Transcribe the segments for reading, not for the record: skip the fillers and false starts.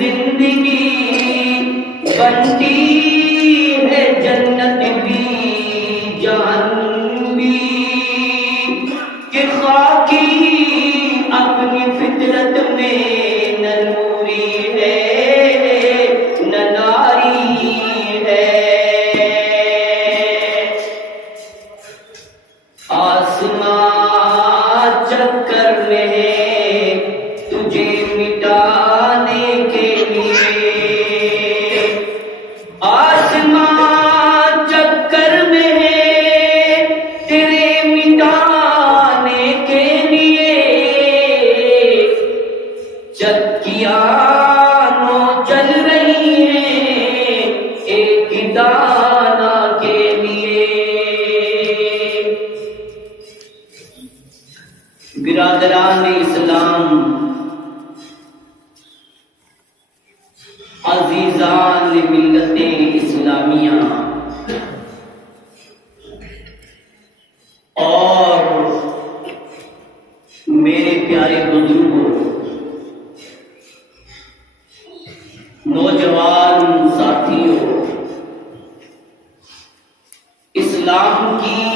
زندگی بنتی ہے جنت بھی جہنم بھی، کہ خاکی اپنی فطرت میں نہ نوری ہے نہ ناری ہے۔ آسمان چکر میں ہے تجھے مٹانے کے لیے، آسمان چکر میں ہے تیرے مٹانے کے لیے، چکیاں نو چل رہی ہیں ایک دانہ کے لیے۔ برادران اسلام، عزیزان ملت اسلامیہ اور میرے پیارے بزرگوں، نوجوان ساتھیوں، اسلام کی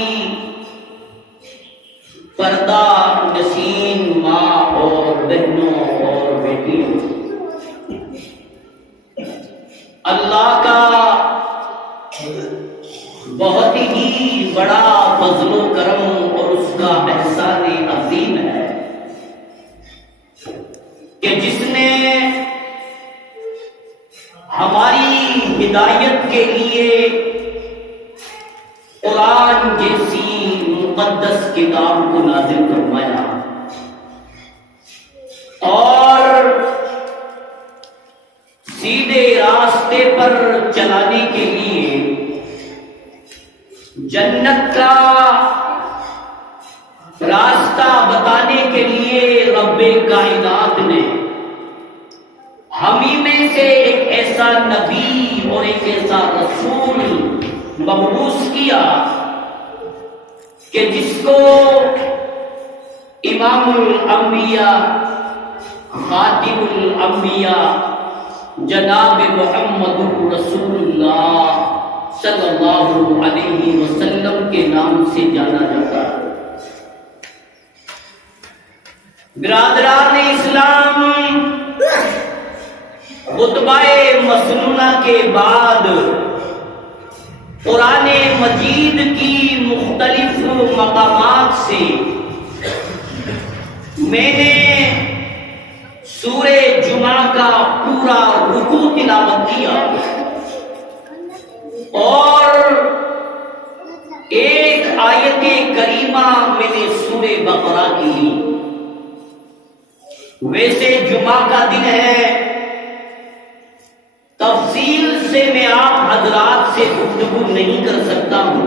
پردہ نشین ماں اور بہنوں اور بیٹیوں، اللہ کا بہت ہی بڑا فضل و کرم اور اس کا احسان عظیم ہے کہ جس نے ہماری ہدایت کے لیے قرآن جیسی مقدس کتاب کو نازل فرمایا، اور سیدھے راستے پر چلانے کے لیے جنت کا راستہ بتانے کے لیے رب کائنات نے ہمیں میں سے ایک ایسا نبی اور ایک ایسا رسول مبعوث کیا کہ جس کو امام الانبیاء خاتم الانبیاء جناب محمد رسول اللہ صلی اللہ علیہ وسلم کے نام سے جانا جاتا ہے۔ برادران اسلام، خطبہ مسنونہ کے بعد قرآن مجید کی مختلف مقامات سے میں نے سورہ جمعہ کا پورا رکوع تلاوت کیا، اور ایک آیت کریمہ میں نے سورہ بقرہ کی۔ ویسے جمعہ کا دن ہے، تفصیل سے میں آپ حضرات سے گفتگو نہیں کر سکتا ہوں،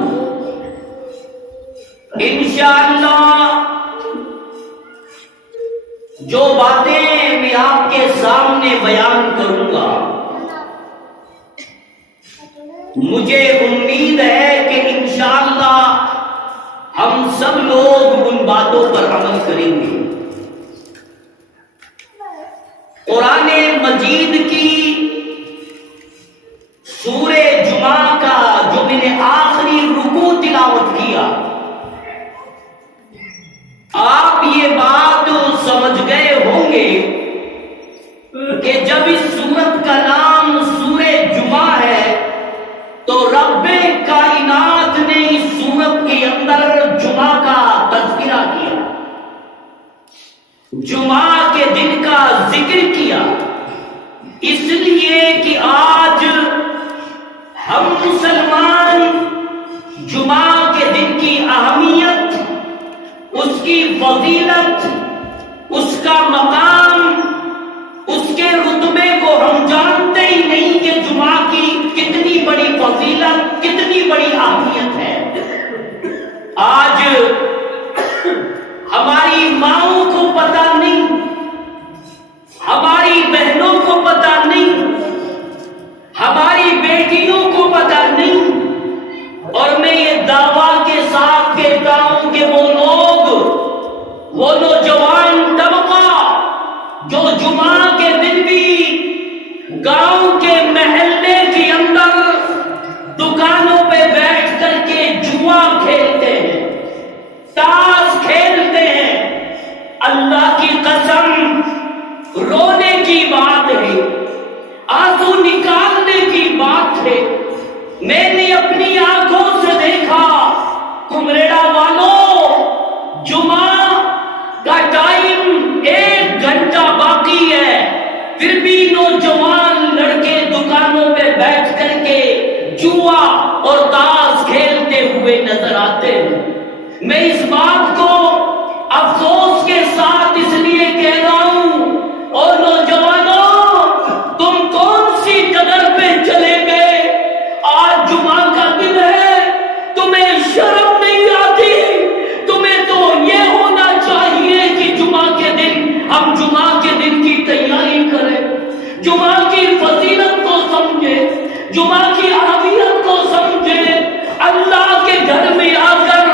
انشاءاللہ جو باتیں میں آپ کے سامنے بیان کروں گا، مجھے امید ہے کہ انشاءاللہ ہم سب لوگ ان باتوں پر عمل کریں گے۔ قرآن مجید کی سورہ جمعہ کا جو میں نے آخری رکوع تلاوت کیا، آپ یہ بات سمجھ گئے ہوں گے کہ جب اس سورت کا نام سورہ جمعہ ہے تو رب کائنات نے اس سورت کے اندر جمعہ کا تذکرہ کیا، جمعہ کے دن کا ذکر کیا، اس لیے کہ آج ہم مسلمان جمعہ کے دن کی اہمیت، اس کی فضیلت، اس کا مقام، اس کے رتبے کو ہم جانتے ہی نہیں کہ جمعہ کی کتنی بڑی فضیلت، کتنی بڑی اہمیت ہے۔ آج ہماری ماؤں کو پتہ نہیں، ہماری بہنوں کو پتہ نہیں، ہماری بیٹیوں کو پتہ نہیں، اور میں یہ دعویٰ کے ساتھ کہتا ہوں کہ وہ لوگ، وہ نوجوان طبقہ جو جمعہ کے دن بھی گاؤں کے محلے کے اندر دکانوں پہ بیٹھ کر کے جوا کھیلتے ہیں، تاش کھیلتے ہیں۔ اللہ کی قسم، رونے کی بات ہے، آنسو نکالنے کی بات ہے۔ میں نے اپنی آنکھوں سے دیکھا، کمریڑا والوں، جمعہ کا ٹائم 1 گھنٹہ باقی ہے، پھر بھی نوجوان لڑکے دکانوں پہ بیٹھ کر کے جوا اور تاش کھیلتے ہوئے نظر آتے ہیں۔ میں اس بات کو افسوس کے ساتھ اس لیے کہہ رہا ہوں، اور نوجوانوں، تم کون سی ڈگر پہ چلے گئے؟ آج جمعہ کا دن ہے، تمہیں شرم نہیں آتی؟ تمہیں تو یہ ہونا چاہیے کہ جمعہ کے دن ہم جمعہ کے دن کی تیاری کریں، جمعہ کی فضیلت کو سمجھیں، جمعہ کی اہمیت کو سمجھیں، اللہ کے گھر میں آ کر،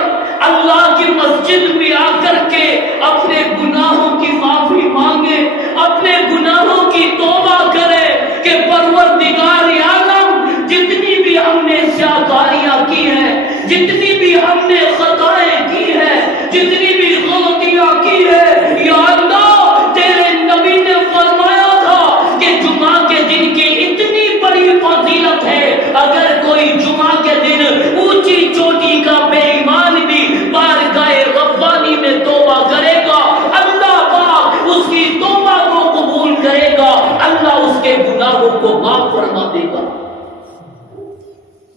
اللہ کی مسجد میں آ کر کے اپنے گناہوں کی معافی مانگے، اپنے گناہوں کی توبہ کرے کہ پروردگار عالم، جتنی بھی ہم نے سیاکاریاں کی ہیں، جتنی بھی ہم نے خطائیں کی ہیں، جتنی بھی غلطیاں کی ہیں، یا اللہ، تیرے نبی نے فرمایا تھا کہ جمعہ کے دن کی اتنی بڑی فضیلت ہے، اگر کوئی جمعہ کے دن اونچی چوٹی کا بے ایمان بھی بارگاہ ربانی میں توبہ کرے گا، اللہ پاک اس کی توبہ کو قبول کرے گا، اللہ اس کے گناہوں کو معاف فرما دے گا۔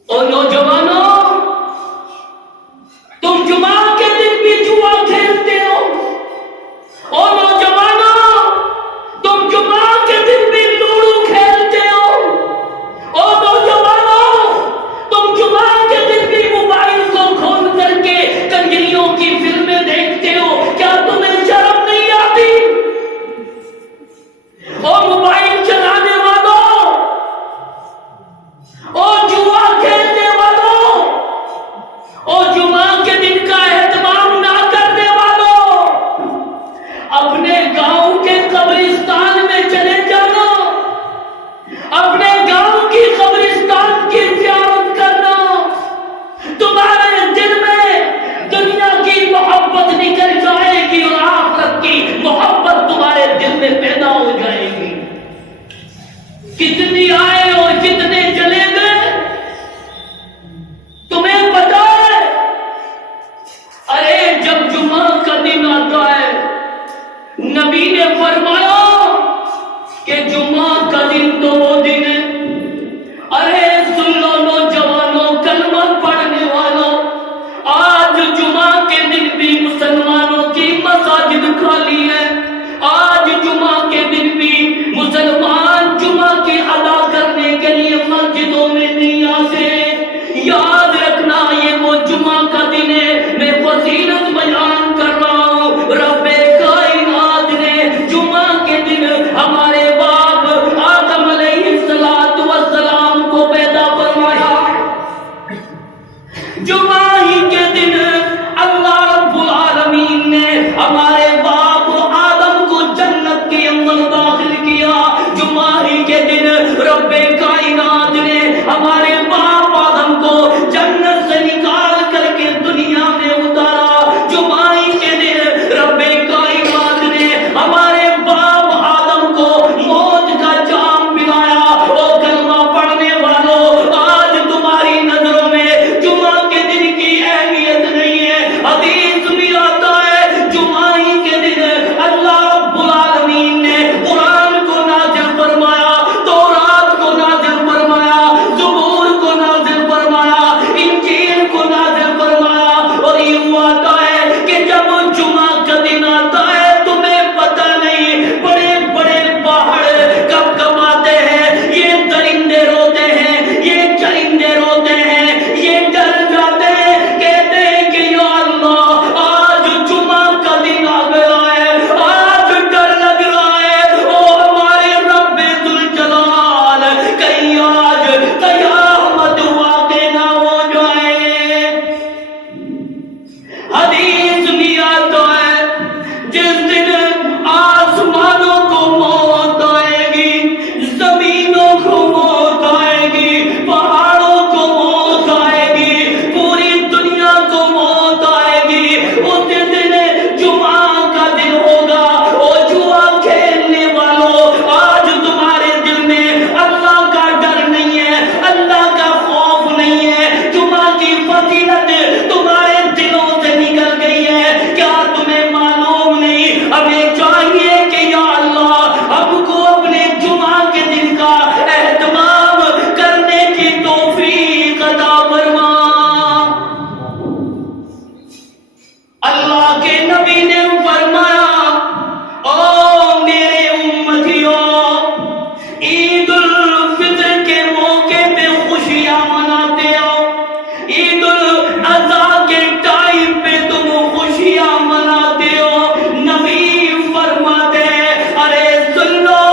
اور نوجوانوں، تم جمعہ کے دن بھی جوا کھیلتے ہو، اور نوجوانوں، تم جمعہ کے دن بھی لوڈو کھیلتے ہو، اور نوجوانوں، تم جمعہ کے دن بھی موبائل کو کھول کر کے کنجریوں کی فلمیں دیکھتے ہو، کیا تمہیں شرم نہیں آتی؟ اور موبائل چلانے والوں، اور جوا کھیلنے والوں، اور جمعہ کے دن کا اہتمام نہ کرنے والوں، اپنے گاؤں کے قبرستان میں چلے جانا، اپنے گاؤں کی قبرستان کی زیارت کرنا، تمہارے دل میں دنیا کی محبت نکل جائے گی اور آخرت کی محبت تمہارے دل میں پیدا ہو جائے گی۔ کتنی آئے اور کتنے چلے گئے تمہیں پتا ہے؟ ارے جب جمعہ کا دن آتا ہے، نبی نے فرمایا کہ جمعہ کا دن تو وہ دن ہے، ارے سن لو نوجوانوں، کلمہ پڑھنے والوں، آج جمعہ کے دن بھی مسلمانوں کی مساجد خالی ہے، آج جمعہ کے دن بھی مسلمان جمعہ کی ادا کرنے کے لیے مسجدوں میں نہیں آتے۔ یاد رکھنا، یہ وہ جمعہ کا دن ہے، میں فضیلت بیان کر رہا ہوں، رب کائنات نے جمعہ کے دن ہمارے باپ آدم علیہ عید الفطر کے موقع پہ خوشیاں مناتے ہو، عید الاضحیٰ کے ٹائم پہ تم خوشیاں مناتے ہو۔ نبی فرماتے ہیں ارے سن لو،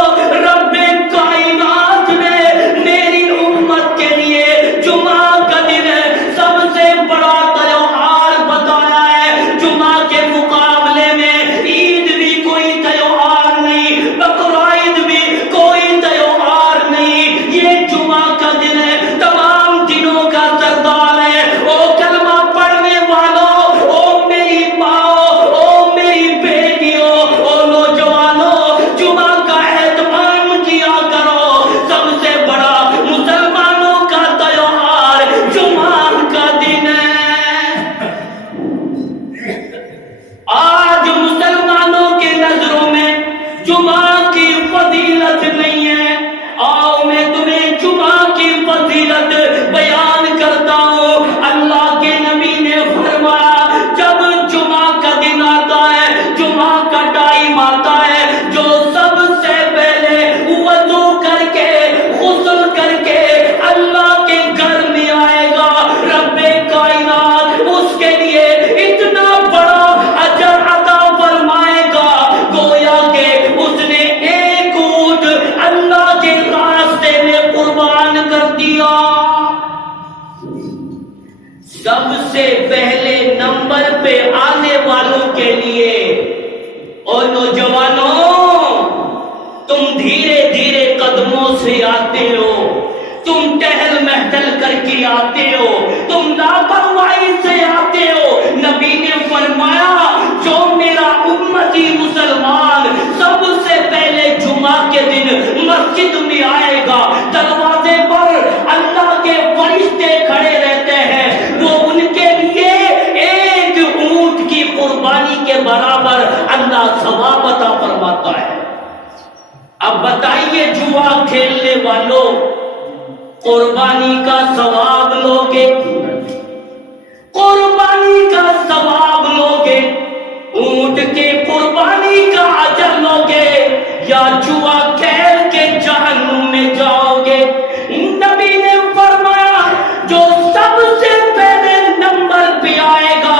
رب کائنات نے میری امت کے لیے جمعہ کا دن سب سے بڑا تہوار بتایا ہے۔ جمعہ کے مقابلے میں عید بھی کوئی تہوار نہیں، بقرعید بھی کوئی تہوار نہیں، یہ جمعہ کا دن ہے، تمام دنوں کا سردار ہے۔ او کلمہ پڑھنے والوں، او میری ماں، او میری بیٹیوں، او نوجوانوں، جمعہ کا اہتمام کیا کرو۔ سب سے بڑا مسلمانوں کا تہوار جمعہ کا دن ہے۔ آج مسلمانوں کے نظروں میں جمعہ کی فضیلت نہیں ہے۔ آؤ میں تمہیں جمعہ کی فضیلت بیان کرتا ہوں۔ اللہ کے نبی نے فرمایا جب جمعہ کا دن آتا ہے، جمعہ کا ٹائم آتا ہے، جو سب سے پہلے وضو کر کے غسل کر کے اللہ کے گھر میں آئے گا، رب کائنات اس کے لیے اتنا بڑا اجر عطا فرمائے گا گویا کہ اس نے ایک اونٹ اللہ کے راستے میں قربان کر دیا۔ سب سے پہلے نمبر پہ آنے والوں کے لیے، اور نوجوانوں تم دھیرے دھیرے قدموں سے آتے ہو، تم ٹہل محٹل کر کے آتے ہو، تم لاپرواہی سے آتے ہو۔ نبی نے فرمایا جو میرا امتی مسلمان سب سے پہلے جمعہ کے دن مسجد میں آئے گا، دروازے پر اللہ کے فرشتے کھڑے رہتے ہیں، وہ ان کے لیے ایک اونٹ کی قربانی کے برابر اللہ ثواب عطا فرماتا ہے۔ اب بتائیے جوا کھیلنے والوں، قربانی کا ثواب لوگے، قربانی کا ثواب لوگے، اونٹ کے قربانی کا اجر لوگے، یا جوا کھیل کے جہنم میں جاؤ گے؟ نبی نے فرمایا جو سب سے پہلے نمبر پہ آئے گا،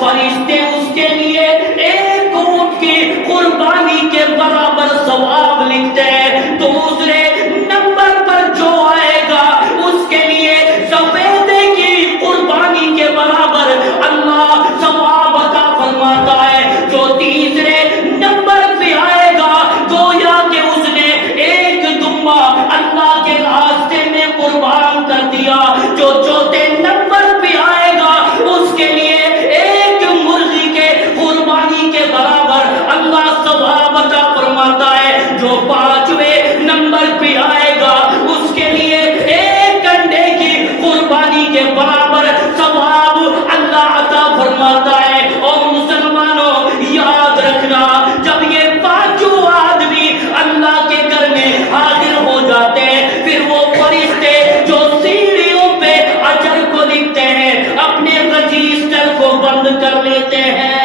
فرشتے اس کے لیے ایک اونٹ کی قربانی کے برابر ثواب لکھتے ہیں۔ دوسرے نمبر پر جو آئے گا اس کے لیے سفیدے کی قربانی کے برابر اللہ ثواب عطا فرماتا ہے۔ جو تیسرے نمبر پہ آئے گا گویا کہ اس نے ایک دمبا اللہ کے راستے میں قربان کر دیا۔ جو چوتھے نمبر پہ آئے گا اس کے لیے ایک مرغی کے قربانی کے برابر اللہ ثواب عطا فرماتا ہے۔ جو پانچویں نمبر پہ آئے گا اس کے لیے ایک انڈے کی قربانی کے برابر ثواب اللہ عطا فرماتا ہے۔ اور مسلمانوں یاد رکھنا، جب یہ پانچوں آدمی اللہ کے گھر میں حاضر ہو جاتے ہیں، پھر وہ فرشتے جو سیڑھیوں پہ اجر کو لکھتے ہیں اپنے رجسٹر کو بند کر لیتے ہیں۔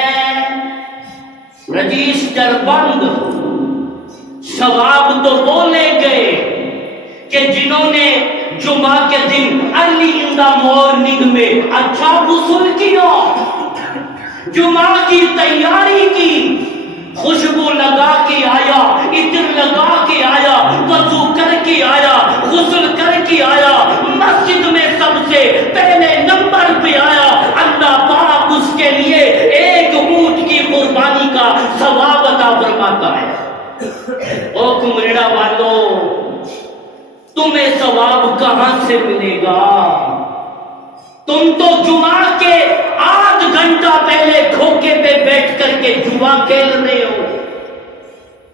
رجسٹر بند۔ ثواب تو وہ لے گئے کہ جنہوں نے جمعہ کے دن ارلی ان دا مارننگ میں اچھا غسل کیا، جمعہ کی تیاری کی، خوشبو لگا کے آیا، عطر لگا کے آیا، وضو کر کے آیا، غسل کر کے آیا، مسجد میں سب سے پہلے نمبر پہ آیا، اللہ پاک اس کے لیے ایک اونٹ کی قربانی کا ثواب عطا فرماتا ہے۔ او کمریڑا والوں، تمہیں ثواب کہاں سے ملے گا؟ تم تو جمعہ کے آدھ گھنٹہ پہلے کھوکے پہ بیٹھ کر کے جوا کھیل رہے ہو،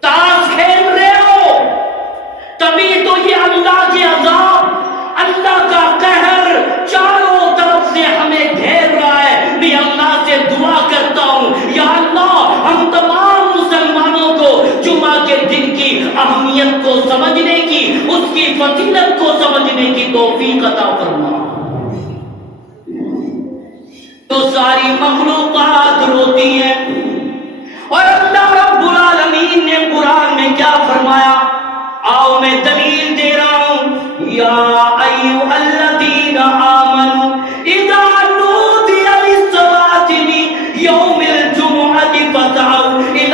تاش کھیل رہے ہو، تبھی تو یہ اللہ کے عذاب، اللہ کا قہر چاروں طرف سے ہمیں گھیر رہا ہے۔ میں اللہ سے دعا کرتا ہوں یا اللہ ہم تمام مسلمانوں کو جمعہ کے دن کی اہمیت کو سمجھنے کی، اس کی فضیلت کو سمجھنے کی توفیق عطا فرما۔ تو ساری مخلوقات روتی ہے، اور اللہ رب العالمین نے قرآن میں کیا فرمایا؟ آؤ میں دلیل یا ایھا الذین آمنوا اذا نودی للصلاۃ من یوم الجمعۃ فاسعوا الی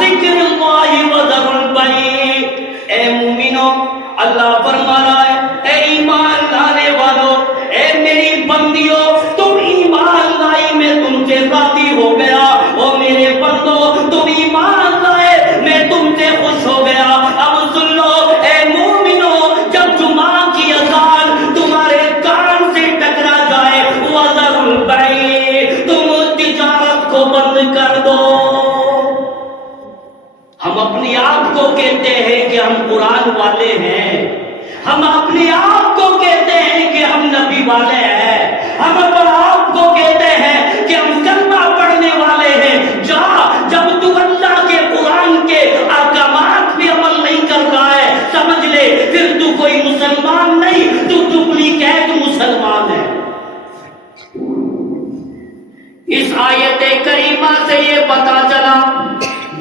ذکر اللہ وذروا البیع۔ اے مومنو، اللہ فرما رہا ہے اے ایمان لانے والوں، اے میری بندیوں، تم ایمان لائی میں تم سے راضی ہو گیا، او میرے بندو تم ایمان لائے میں تم سے خوش ہو گیا۔ اب سن لو اے مومنو، جب جمعہ کی اذان تمہارے کان سے ٹکرا جائے وذروا البیع، تم تجارت کو بند کر دو۔ ہم اپنے آپ کو کہتے ہیں کہ ہم قرآن والے ہیں، ہم اپنے آپ کو کہتے ہیں کہ ہم نبی والے ہیں، ہم اپنے آپ کو کہتے ہیں کہ ہم کلمہ پڑھنے والے ہیں۔ جب تو اللہ کے قرآن کے احکامات پہ عمل نہیں کر رہا ہے، سمجھ لے پھر تو کوئی مسلمان نہیں، تو ڈپلیکیٹ مسلمان ہے۔ اس آیت کریمہ سے یہ پتا چلا،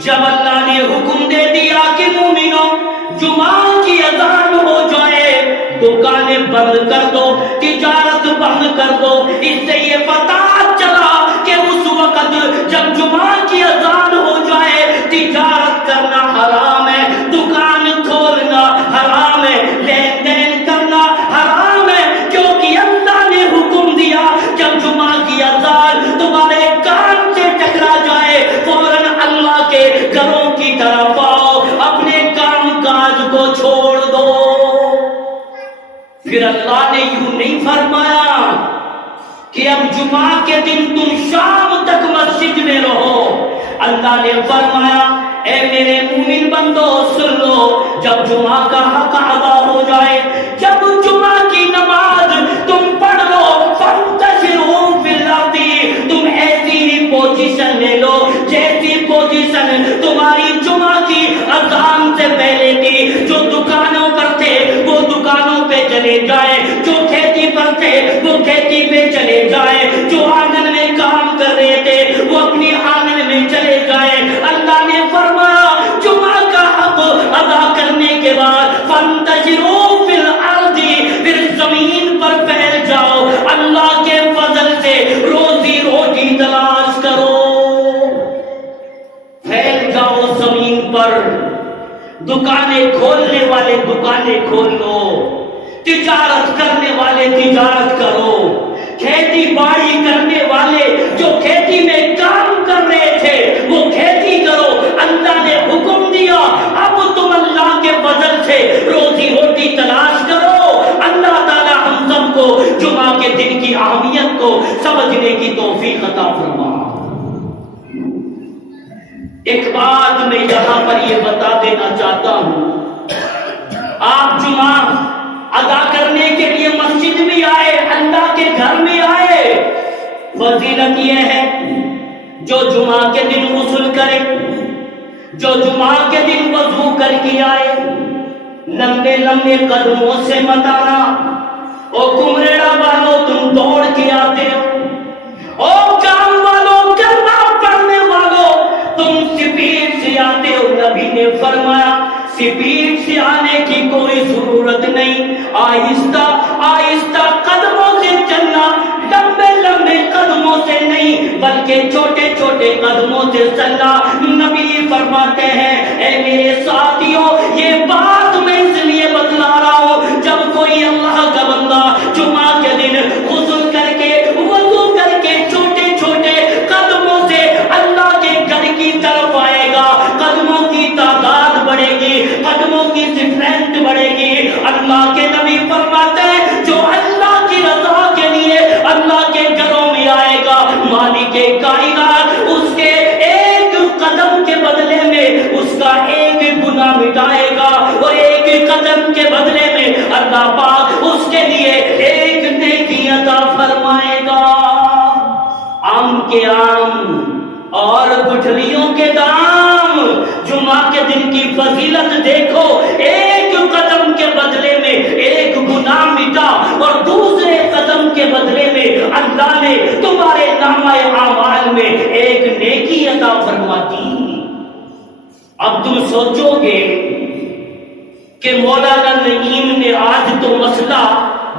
جب اللہ نے حکم دے دیا کہ مومنوں جمعہ کی اذان ہو جائے دکانیں بند کر دو، تجارت بند کر دو، اس سے یہ پتا چلا کہ اس وقت جب جمعہ کی اذان ہو جائے تجارت کرنا حرام ہے، دکان کھولنا حرام ہے، لین دین کرنا حرام ہے، کیونکہ اللہ نے حکم دیا جب جمعہ کی اذان تمہارے کان سے ٹکرا جائے فوراً اللہ کے گھروں کی طرف آؤ، اپنے کام کاج کو چھوڑ دو۔ پھر اللہ نے یوں نہیں فرمایا کہ اب جمعہ کے دن تم شام تک مسجد میں رہو، اللہ نے فرمایا اے میرے مومن بندو سن لو، جب جمعہ کا حق ادا ہو جائے، جب جمعہ کی نماز تم پڑھ لو، فانتشروا فی الارض، تم ایسی پوزیشن لے لو جیسی پوزیشن تمہاری جمعہ کی اذان سے پہلے تھی۔ جو دکانوں پر تھے وہ دکانوں پہ چلے جائے، جو کھیتی پر تھے وہ کھیتی پہ چلے جائے، جو آنگن میں کام کر رہے تھے وہ اپنی آنگن میں چلے جائے۔ اللہ نے فرمایا جمعہ کا حق ادا کرنے کے بعد فانتشروا فی الارض، پھر زمین پر پھیل جاؤ، اللہ کے فضل سے روزی روٹی تلاش کرو، پھیل جاؤ زمین پر، دکانیں کھولنے والے دکانیں کھول لو، تجارت کرنے والے تجارت کرو، کھیتی باڑی کرنے والے جو کھیتی میں کام کر رہے تھے وہ کھیتی کرو، اللہ نے حکم دیا اب تم اللہ کے فضل سے روزی روٹی تلاش کرو۔ اللہ تعالی ہم سب کو جمعہ کے دن کی اہمیت کو سمجھنے کی توفیق عطا فرما۔ ایک بات میں یہاں پر یہ بتا دینا چاہتا ہوں، آپ جمعہ ادا کرنے کے لیے مسجد میں آئے، اللہ کے گھر میں آئے، فضیلت یہ ہے جو جمعہ کے دن غسل کرے، جو جمعہ کے دن وضو کر کے آئے، لمبے لمبے قدموں سے مت آنا۔ او کمریڑا والوں تم دوڑ کے آتے ہو، او کام والوں کرنا پڑنے والوں تم سپیڈ سے آتے ہو۔ نبی نے فرمایا سپیڈ سے آنے کی کوئی ضرورت نہیں، آہستہ آہستہ قدموں سے چلنا، لمبے لمبے قدموں سے نہیں بلکہ چھوٹے چھوٹے قدموں سے چلنا۔ نبی فرماتے ہیں اے میرے ساتھیوں یہ بات میں اس لیے بتلا رہا ہوں، جب کوئی اللہ کا بندہ جمعہ کے دن غسل کر کے وضو کر کے چھوٹے چھوٹے قدموں سے اللہ کے گھر کی طرف آئے گا، قدموں کی تعداد بڑھے گی، قدموں کی اسٹرینتھ بڑھے گی۔ اللہ کے نبی فرماتے ہیں جو اللہ کی رضا کے لیے اللہ کے گھروں میں آئے گا، مالک کائنات اس کے ایک قدم کے بدلے میں اس کا ایک گناہ مٹائے گا، اور ایک قدم کے بدلے میں اللہ پاک اس کے لیے ایک نیکی عطا فرمائے گا۔ آم کے آم اور گٹھلیوں کے دام، جمعہ کے دن کی فضیلت دیکھو، ایک قدم کے بدلے میں ایک گناہ مٹا، اور دوسرے قدم کے بدلے میں اللہ نے تمہارے نامہ اعمال میں ایک نیکی عطا فرما دی۔ اب تم سوچو گے کہ مولانا نعیم نے آج تو مسئلہ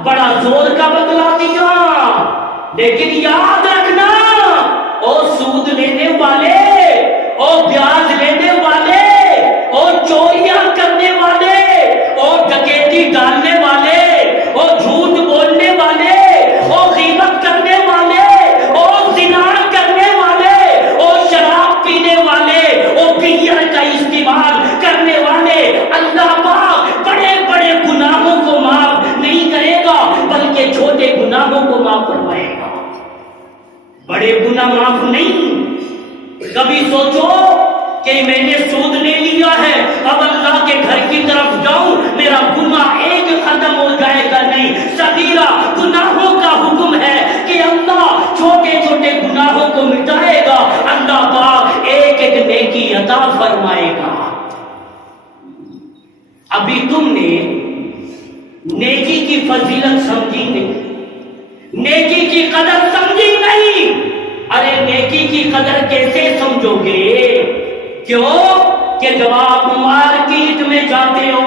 بڑا زور کا بدلا دیا، لیکن یاد رکھنا او سود لینے والے، او بیاج لینے والے، او چوریاں کرنے والے، او ڈکیتی ڈالنے والے، او جھوٹ بولنے والے، او غیبت کرنے والے، او زنا کرنے والے، او شراب پینے والے، او بیئر کا استعمال کرنے والے، اللہ پاک بڑے بڑے گناہوں کو معاف نہیں کرے گا بلکہ چھوٹے گناہوں کو معاف فرمائے گا، بڑے گناہ معاف نہیں۔ کبھی سوچو کہ میں نے سود لے لیا ہے، اب اللہ کے گھر کی طرف جاؤں میرا گناہ ایک ختم ہو جائے گا، نہیں، صغیرہ گناہوں کا حکم ہے کہ اللہ چھوٹے چھوٹے گناہوں کو مٹائے گا، اللہ پاک ایک ایک نیکی عطا فرمائے گا۔ ابھی تم نے نیکی کی فضیلت سمجھی نہیں، نیکی کی قدر سمجھی نہیں۔ ارے نیکی کی قدر کیسے سمجھو گے؟ کیوں کہ جب آپ مارکیٹ میں جاتے ہو،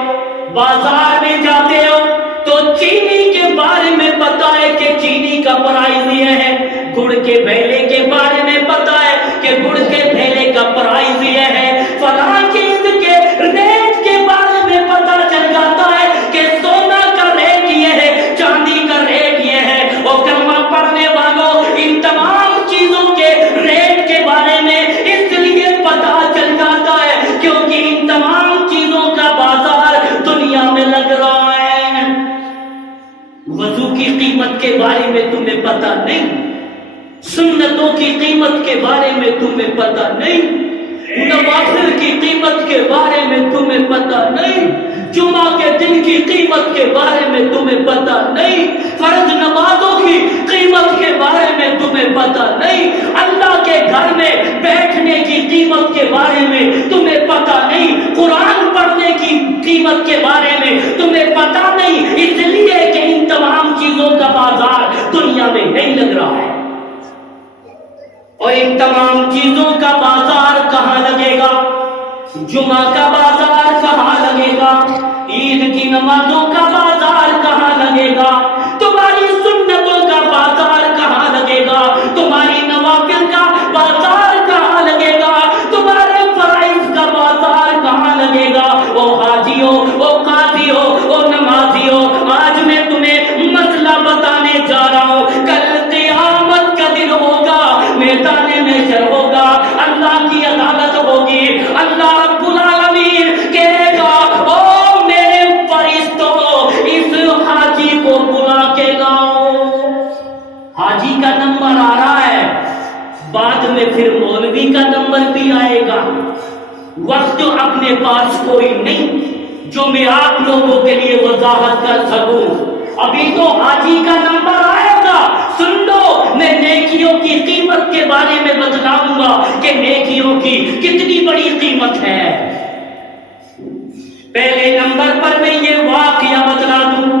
بازار میں جاتے ہو، تو چینی کے بارے میں پتا ہے کہ چینی کا پرائز یہ ہے، گڑ کے بھیلے کے بارے میں پتا ہے کہ گڑ کے بھیلے کا پرائز یہ ہے، فلاں چیز کے ریٹ کے بارے میں پتا چل جاتا ہے کہ سونا کا ریٹ یہ ہے، چاندی کا ریٹ یہ ہے۔ اور کلمہ پڑھنے والوں، ان تمام چیزوں کے ریٹ کے بارے میں اس لیے پتا چل جاتا ہے کیونکہ ان تمام چیزوں کا بازار دنیا میں لگ رہا ہے۔ وضو کی قیمت کے بارے میں تمہیں پتا نہیں، سنتوں کی قیمت کے بارے میں تمہیں پتا نہیں، نوافل کی قیمت کے بارے میں تمہیں پتا نہیں، جمعہ کے دن کی قیمت کے بارے میں تمہیں پتا نہیں، فرض نمازوں کی قیمت کے بارے میں تمہیں پتا نہیں، اللہ کے گھر میں بیٹھنے کی قیمت کے بارے میں تمہیں پتا نہیں، قرآن پڑھنے کی قیمت کے بارے میں تمہیں پتا نہیں، اس لیے کہ ان تمام چیزوں کا بازار دنیا میں نہیں لگ رہا ہے۔ اور ان تمام چیزوں کا بازار کہاں لگے گا؟ جمعہ کا بازار کہاں لگے گا؟ عید کی نمازوں کا بازار کہاں لگے گا؟ تمہاری سنتوں کا بازار کہاں لگے گا؟ تمہاری نوافل کا بازار کہاں لگے گا؟ تمہارے فرائض کا بازار کہاں لگے گا؟ او حاجیوں، او قاضیوں، او نمازیوں، آج میں تمہیں مسئلہ بتانے جا رہا ہوں، کل قیامت کا دن ہوگا، میدان محشر ہوگا، اللہ کی عدالت ہوگی، اللہ رب العالمین کہے گا او میرے فرشتوں اس حاجی کو بلا کے لاؤ۔ حاجی کا نمبر آ رہا ہے، بعد میں پھر مولوی کا نمبر بھی آئے گا۔ وقت اپنے پاس کوئی نہیں جو میں آپ لوگوں کے لیے وضاحت کر سکوں، ابھی تو حاجی کا نمبر آئے گا۔ سن لو، میں نیکیوں کی قیمت کے بارے میں بتلاؤں گا کہ نیکیوں کی کتنی بڑی قیمت ہے۔ پہلے نمبر پر میں یہ واقعہ بتلا دوں،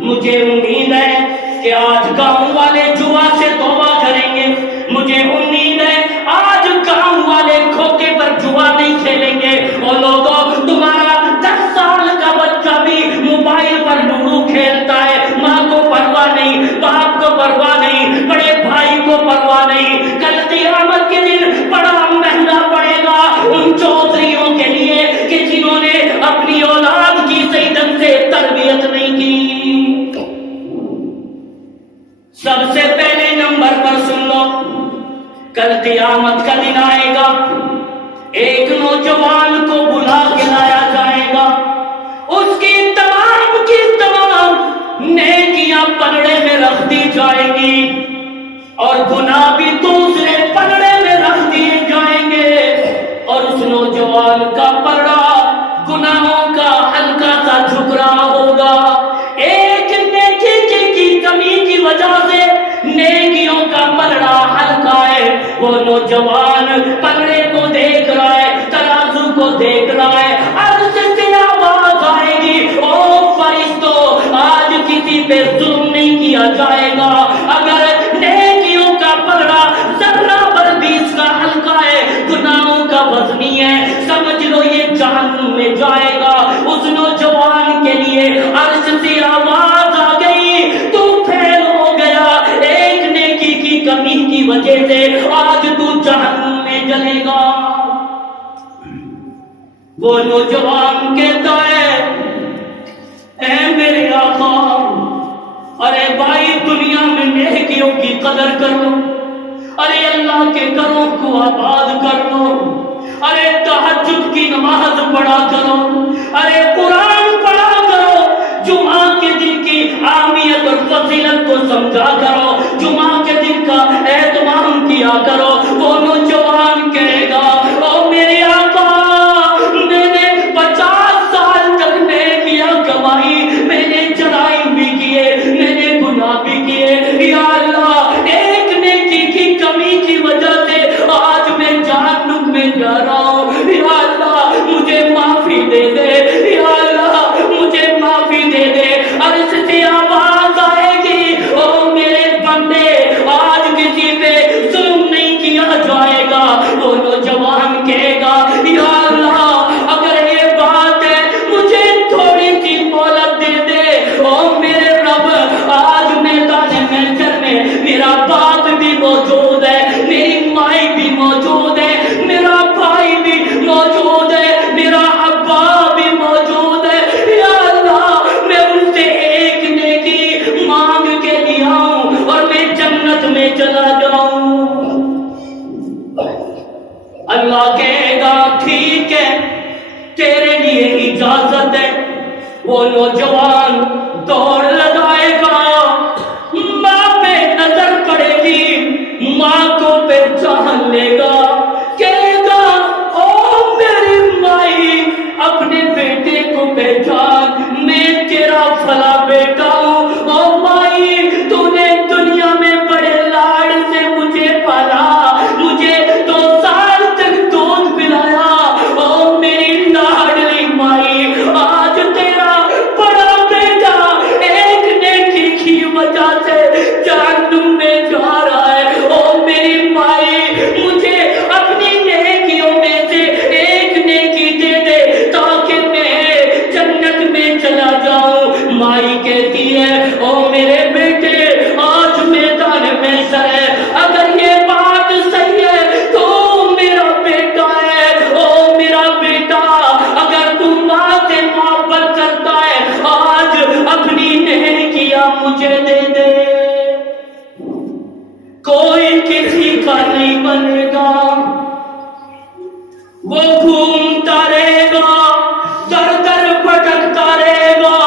مجھے امید ہے کہ آج گاؤں والے جوا سے توبہ کریں گے، مجھے امید ہے آج گاؤں والے کھوکے پر جوا نہیں کھیلیں گے۔ اور لوگوں، تمہارا 10 سال کا بچہ بھی موبائل پر لوڈو کھیلتا ہے، ماں کو پرواہ نہیں، باپ کو پرواہ نہیں، بڑے بھائی کو پرواہ نہیں۔ کل قیامت کے دن بڑا مہنگا پڑے گا ان چودھریوں کے لیے کہ جنہوں نے اپنی اولاد کی صحیح ڈھنگ سے تربیت نہیں کی۔ سب سے پہلے نمبر پر سن لو، کل قیامت کا دن آئے گا، ایک نوجوان کو بلا کے لایا جائے گا، اس کی تمام نیکیاں پلڑے میں رکھ دی جائیں گی اور گناہ بھی دوسرے پلڑے میں رکھ دیے جائیں گے، اور اس نوجوان کا پلڑا گناہوں کا ہلکا سا جھک رہا ہوگا۔ ایک نیکی کی کمی کی وجہ سے نیکیوں کا پلڑا ہلکا ہے، وہ نوجوان پلڑے کو دیکھ رہا ہے، ترازو کو دیکھ رہا ہے، عرش سے آواز آئے گی، او فرشتوں، آج کسی پہ ظلم نہیں کیا جائے گا، اگر نیکیوں کا پلڑا ذرہ بر بھی اس کا ہلکا ہے، گناہوں کا وزنی ہے، سمجھ لو یہ جہنم میں جائے گا۔ اس نوجوان کے لیے عرش سے آواز آ گئی، وہ نوجوان کہتا ہے اے میرے آقا، ارے بھائی دنیا میں نیکیوں کی قدر کر لو، ارے اللہ کے گھروں کو آباد کر لو، ارے تہجد کی نماز پڑھا کرو، ارے قرآن پڑھا کرو، جمعہ کے دن کی اہمیت اور فضیلت کو سمجھا کرو، جمعہ کے دن کا اہتمام کیا کرو۔ وہ نوجوان کہے گا او میرے آقا، میں نے 50 سال تک نیکیاں کمائی، میں نے جرائم بھی کیے، میں نے گناہ بھی کیے، یا اللہ ایک نیکی کی کمی کی وجہ سے آج میں جہنم میں جا رہا ہوں، یا اللہ مجھے معافی دے دے، یا اللہ مجھے معافی دے دے۔ عرش سے آواز آئے گی او میرے بندے، آج کسی پہ ظلم نہیں کیا جائے گا۔ وہ نوجوان کہے گا یا اللہ اگر یہ بات ہے مجھے تھوڑی سی مہلت دے دے، او میرے رب آج میدان محشر میں میرا باپ بھی موجود ہے، میری مائی بھی موجود ہے، میرا بھائی بھی موجود ہے، میرا ابا بھی موجود ہے، یا اللہ میں ان سے ایک نیکی مانگ کے لیا ہوں اور میں جنت میں چلا جاؤں۔ اللہ کہے گا ٹھیک ہے تیرے لیے اجازت ہے۔ وہ نوجوان دوڑ لگائے گا، ماں پہ نظر پڑے گی، ماں کو پہچان لے گا، کہے گا او میری مائی اپنے بیٹے کو پہچان، میں تیرا فلا بیٹا ہوں، او مائی تو نے دنیا میں بڑے لاڑ سے مجھے پالا، مجھے 2 سال تک دودھ پلایا، او میری لاڈلی مائی آج تیرا بڑا بیٹا ایک نیکی کی وجہ سے جہنم میں جا رہا ہے، او میری مائی مجھے اپنی نیکیوں میں سے ایک نیکی دے دے تاکہ میں جنت میں چلا جاؤں۔ مائی کہتی ہے او میرے بیٹے آج میدان محشر ہے، اگر یہ بات صحیح ہے تو میرا بیٹا ہے، او میرا بیٹا اگر تم ماں سے محبت کرتا ہے آج اپنی نیکیاں مجھے دے دے۔ کوئی کسی کا نہیں بنے گا، وہ گھومتا رہے گا، در در بھٹکتا رہے گا،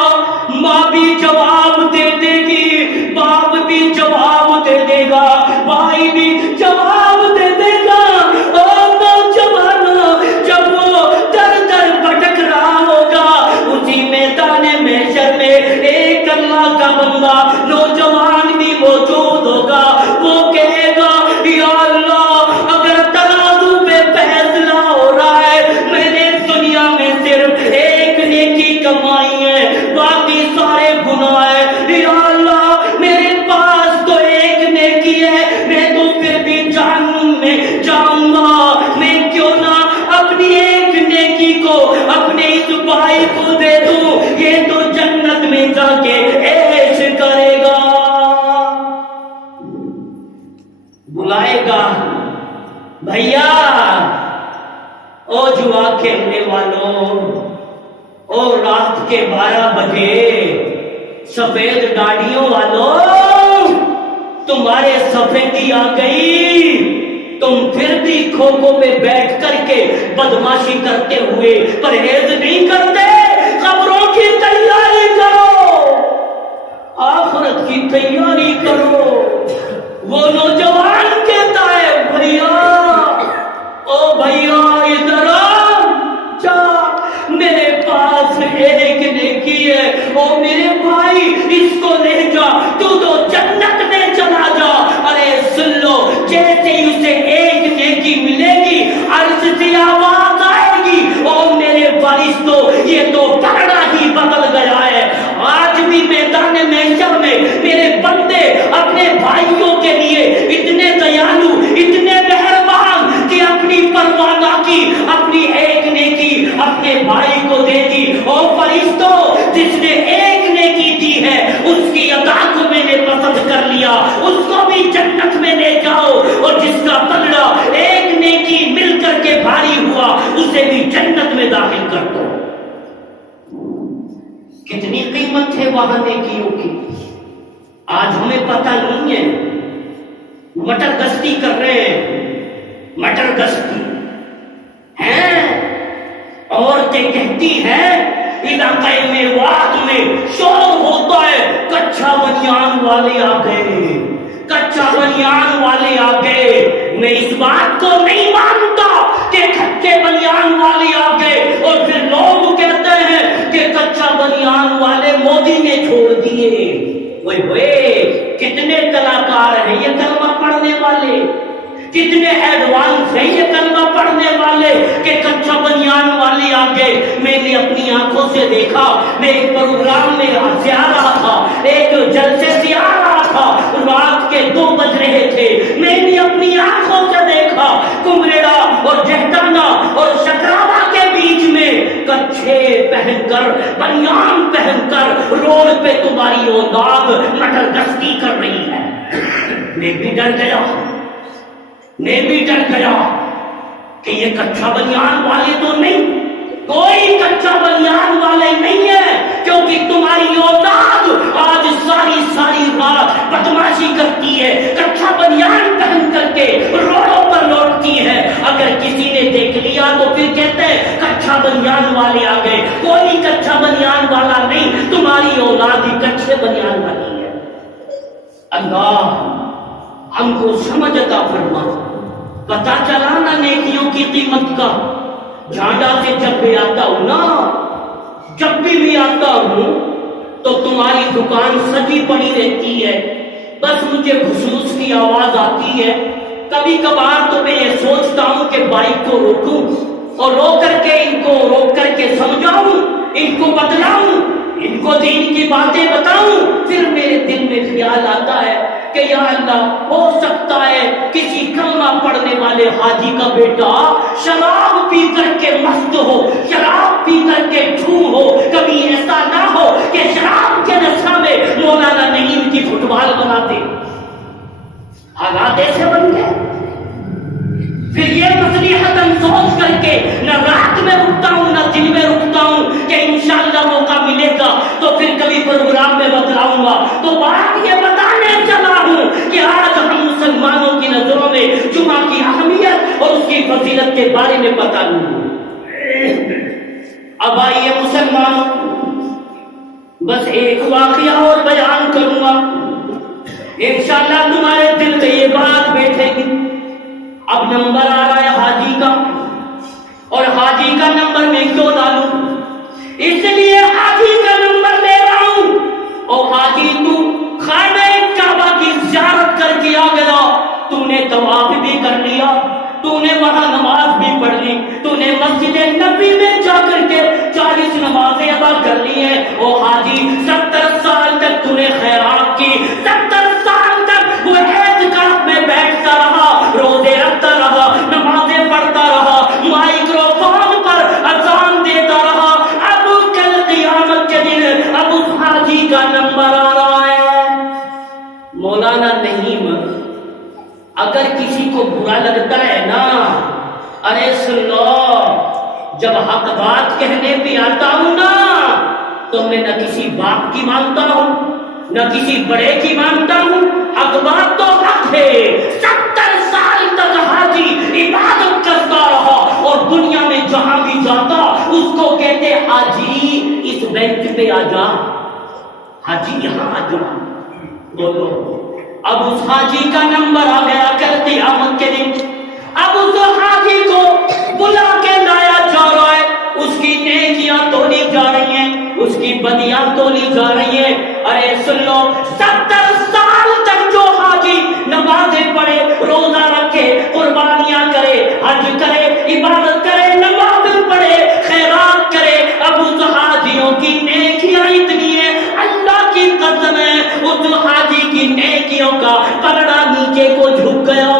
ماں بھی جواب دے دے گی، باپ بھی جواب دے دے گا، بھائی بھی جواب دے دے گا۔ اور نوجوان جب وہ در در بھٹک رہا ہوگا اسی میدان محشر میں ایک اللہ کا بندہ نوجوان بھی موجود ہوگا، وہ کہے گا یا اللہ اگر ترازو پہ فیصلہ ہو رہا ہے، میں نے دنیا میں صرف ایک نیکی کمائی ہے، باقی سارے گناہ ہے، یا اللہ میرے پاس تو ایک نیکی ہے، میں تو پھر بھی جہنم میں جاؤں گا، میں کیوں نہ اپنی ایک نیکی کو اپنے اس بھائی کو دے دوں، یہ تو جنت میں جا کے عیش کرے گا۔ بلائے گا بھیا او جوا کھیلنے والوں، او رات کے 12 بجے سفید گاڑیوں والوں، تمہارے سفیدی آ گئی، تم پھر بھی کھوکھو پہ بیٹھ کر کے بدماشی کرتے ہوئے پرہیز نہیں کرتے، قبروں کی تیاری کرو، آخرت کی تیاری کرو۔ وہ نوجوان کہتا ہے بھیا او بھیا ادھر آ، جا میرے پاس ایک نیکی ہے، او میرے بھائی اس کو لے جا، تو جنت میں چلا جا۔ ارے سن لو جیسے ہی اسے ایک نیکی ملے گی عرش سے آواز آئے گی او میرے فرشتوں یہ تو پکڑا ہی بدل گیا ہے۔ آج بھی میدان محشر میں میرے بندے اپنے بھائیوں کے لیے اتنے دیالو، اتنے مہربان کہ اپنی پرواہ نہ کی، اپنی ایک نیکی اپنے بھائی کو دے دی۔ او فرشتوں جس نے ایک نیکی دی ہے اس کی ادا کو میں نے پسند کر لیا، اس کو بھی جنت میں لے جاؤ، اور جس کا پلڑا ایک نیکی مل کر کے بھاری ہوا اسے بھی جنت میں میں داخل کر دو۔ کتنی قیمت ہے وہاں نیکیوں کی، آج ہمیں پتہ نہیں ہے۔ مٹر گشتی کر رہے ہیں، مٹر گشتی ہیں، عورتیں کہتی ہیں علاقے میں واد میں شور ہوتا ہے، کچا بنیان والے آ گئے، کچا بنیان والے آ گئے۔ میں اس بات کو نہیں مانتا کہ کچے بنیان والے آ گئے اور پھر لوگ کہتے ہیں کہ کچا بنیان والے مودی نے چھوڑ دیے۔ کتنے کلاکار ہیں یہ کلمہ پڑھنے والے، کتنے ایڈوانس ہیں یہ کلمہ پڑھنے والے کہ کچا بنیان والے آگے۔ میں نے اپنی آنکھوں سے دیکھا، میں ایک پروگرام میں سے آ رہا تھا، ایک جلسے سے آ رہا تھا، رات کے 2 بج رہے تھے، میں نے اپنی آنکھوں سے دیکھا کمریڑا اور جہٹانہ اور شکراوا کے بیچ میں کچھے پہن کر، بنیان پہن کر روڈ پہ تمہاری اولاد مٹر گشتی کر رہی ہے۔ میں بھی ڈر گیا، میں بھی ڈر گیا کہ یہ کچا بنیان والے تو نہیں، کوئی کچا بنیان والے نہیں ہے، کیونکہ تمہاری اولاد آج ساری رات بدماشی کرتی ہے، کچا بنیان پہن کر کے روڈوں پر لوٹتی ہے۔ اگر کسی نے دیکھ لیا تو پھر کہتے ہیں کچا بنیان والے آ گئے۔ کوئی کچا بنیان والا نہیں، تمہاری اولاد ہی کچے بنیان والی ہے۔ اللہ ہم کو سمجھ عطا فرما۔ پتا چلا نا نیکیوں کی قیمت کا۔ جھانڈا سے جب بھی آتا ہوں نا، جب بھی آتا ہوں تو تمہاری دکان سجی پڑی رہتی ہے، بس مجھے گھسوس کی آواز آتی ہے۔ کبھی کبھار تو میں یہ سوچتا ہوں کہ بائک کو روکوں اور روک کر کے ان کو روک کر کے سمجھاؤں، ان کو بتلاؤں، ان کو دین کی باتیں بتاؤں۔ پھر میرے دل میں خیال آتا ہے کہ یا اللہ، ہو سکتا ہے کسی کلمہ پڑھنے والے حاجی کا بیٹا شراب پی کر کے مست ہو، شراب پی کر کے ٹھو ہو۔ کبھی ایسا نہ ہو کہ شراب کے نشہ میں مولانا نعیم کی فٹ بال بنا دے۔ حالات ایسے بن گئے۔ پھر یہ مصلحتاً سوچ کر کے نہ رات میں رکتا ہوں نہ دن میں رکتا ہوں کہ انشاءاللہ موقع ملے گا تو پھر کبھی پروگرام میں بتلاؤں گا۔ تو بات یہ بتانے چلا ہوں کہ آج ہم مسلمانوں کی نظروں میں جمعہ کی اہمیت اور اس کی فضیلت کے بارے میں پتہ نہیں۔ اب آئیے مسلمانوں، بس ایک واقعہ اور بیان کروں گا، انشاءاللہ تمہارے دل میں یہ بات بیٹھے گی۔ اب نمبر آ رہا ہے حاجی کا، اور حاجی کا نمبر میں کیوں ڈالوں؟ اس لیے حاجی کا نمبر لے رہا ہوں۔ اور حاجی تو خانہ کعبہ کی زیارت کر کے آ گیا، تو نے طواف بھی کر لیا، تو نے وہاں نماز بھی پڑھ لی، تو نے مسجد نبی میں جا کر کے 40 نمازیں ادا کر لی ہیں۔ او حاجی 70 سال تک تو نے خیرات کی، 70 سال تک وہ اعتکاف میں بیٹھتا رہا، روزے رکھتا رہا، نمازیں پڑھتا رہا، مائکروفون پر اذان دیتا رہا۔ اب کل قیامت کے دن اب اس حاجی کا نمبر آ رہا ہے۔ مولانا نعیم، اگر کسی کو برا لگتا ہے نا، ارے سن لو، جب حق بات کہنے پہ آتا ہوں نا تو میں نہ کسی باپ کی مانتا ہوں نہ کسی بڑے کی مانتا ہوں، حق بات تو حق ہے۔ 70 سال تک حاجی عبادت کرتا رہا اور دنیا میں جہاں بھی جاتا اس کو کہتے حاجی اس بینچ پہ آ جا، حاجی یہاں آ جا۔ بولو، اب اس حاجی کا نمبر آ گیا کل قیامت کے دن۔ اب اس حاجی کو بلا کے لایا جا رہا ہے، اس کی نیکیاں تولی جا رہی ہیں، اس کی بدیاں تولی جا رہی ہیں۔ ارے سن لو، 70 سال تک جو حاجی نمازیں پڑھے، روزہ رکھے، قربانیاں کرے، حج کرے، عبادت کرے، نماز پڑھے، خیرات کرے، اب اس حاجیوں کی نیکیاں اتنی ہیں، اللہ کی قسم ہے اس حاجی کی نیکیوں کا پلڑا نیچے کو جھک گیا۔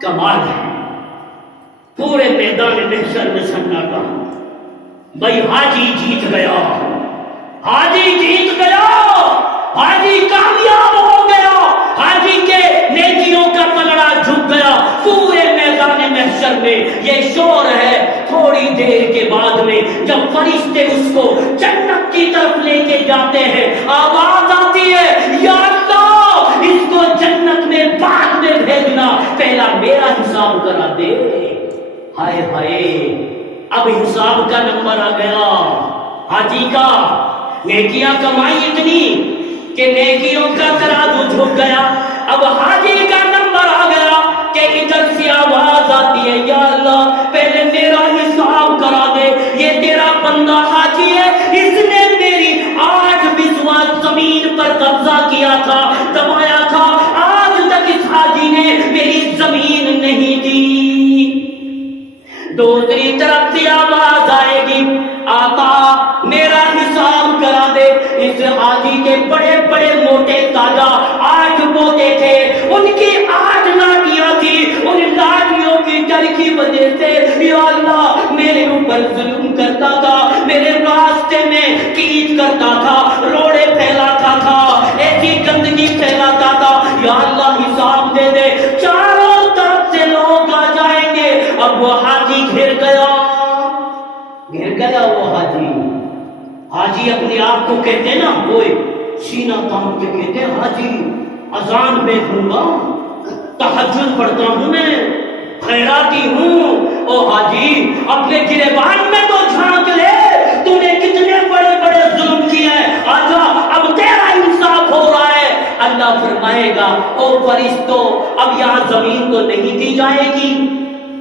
کمال ہے، پورے میدان محشر میں سناٹا، بھائی حاجی جیت گیا، حاجی جیت گیا، حاجی کامیاب ہو گیا، حاجی کے نیکیوں کا پلڑا جھک گیا۔ پورے میدان محشر محشر میں یہ شور ہے۔ تھوڑی دیر کے بعد میں جب فرشتے اس کو جنت کی طرف لے کے جاتے ہیں، آواز آتی ہے، یا اللہ اس کو جنت میں بعد میں بھیجنا، پہلا میرا حساب کرا دے۔ ہائے ہائے، اب حساب کا نمبر آ گیا حاجی کا۔ نیکیاں کمائی اتنی کہ نیکیوں کا ترازو جھک گیا۔ اب حاجی کا نمبر آ گیا کہ ادھر سے آواز آتی ہے، یا اللہ پہلے میرا حساب کرا دے۔ یہ تیرا بندہ حاجی ہے، اس نے میری 8 بسواں زمین پر قبضہ کیا تھا، دبایا تھا، آج تک اس حاجی نے میری زمین نہیں دی۔ دوسری طرف سے آواز آئے گی، آقا میرا حساب کرا دے۔ اس حاجی کے بڑے بڑے موٹے تاجا 8 پوتے تھے، ان کی 8 لاٹیاں تھی، ان لاٹیوں کی ڈر کی وجہ سے یا اللہ میرے اوپر ظلم کرتا تھا، میرے راستے میں کیچ کرتا تھا، روڑے پھیلاتا تھا، ایسی گندگی پھیلاتا تھا، یا اللہ حساب دے دے۔ چاروں طرف سے لوگ آ جائیں گے۔ اب وہ حاجی گھر گیا وہ حاجی۔ حاجی اپنے آپ کو کہتے ہیں نا، وہ سینہ تان کے کہتے ہیں حاجی اذان میں ہوں گا، تہجد پڑھتا ہوں، میں خیراتی ہوں۔ او حاجی اپنے گریبان میں تو جھانک لے، تو نے کتنے بڑے بڑے ظلم کیے ہیں، آجا اب تیرا انصاف ہو رہا ہے۔ اللہ فرمائے گا، او فرشتوں اب یہاں زمین تو نہیں دی جائے گی،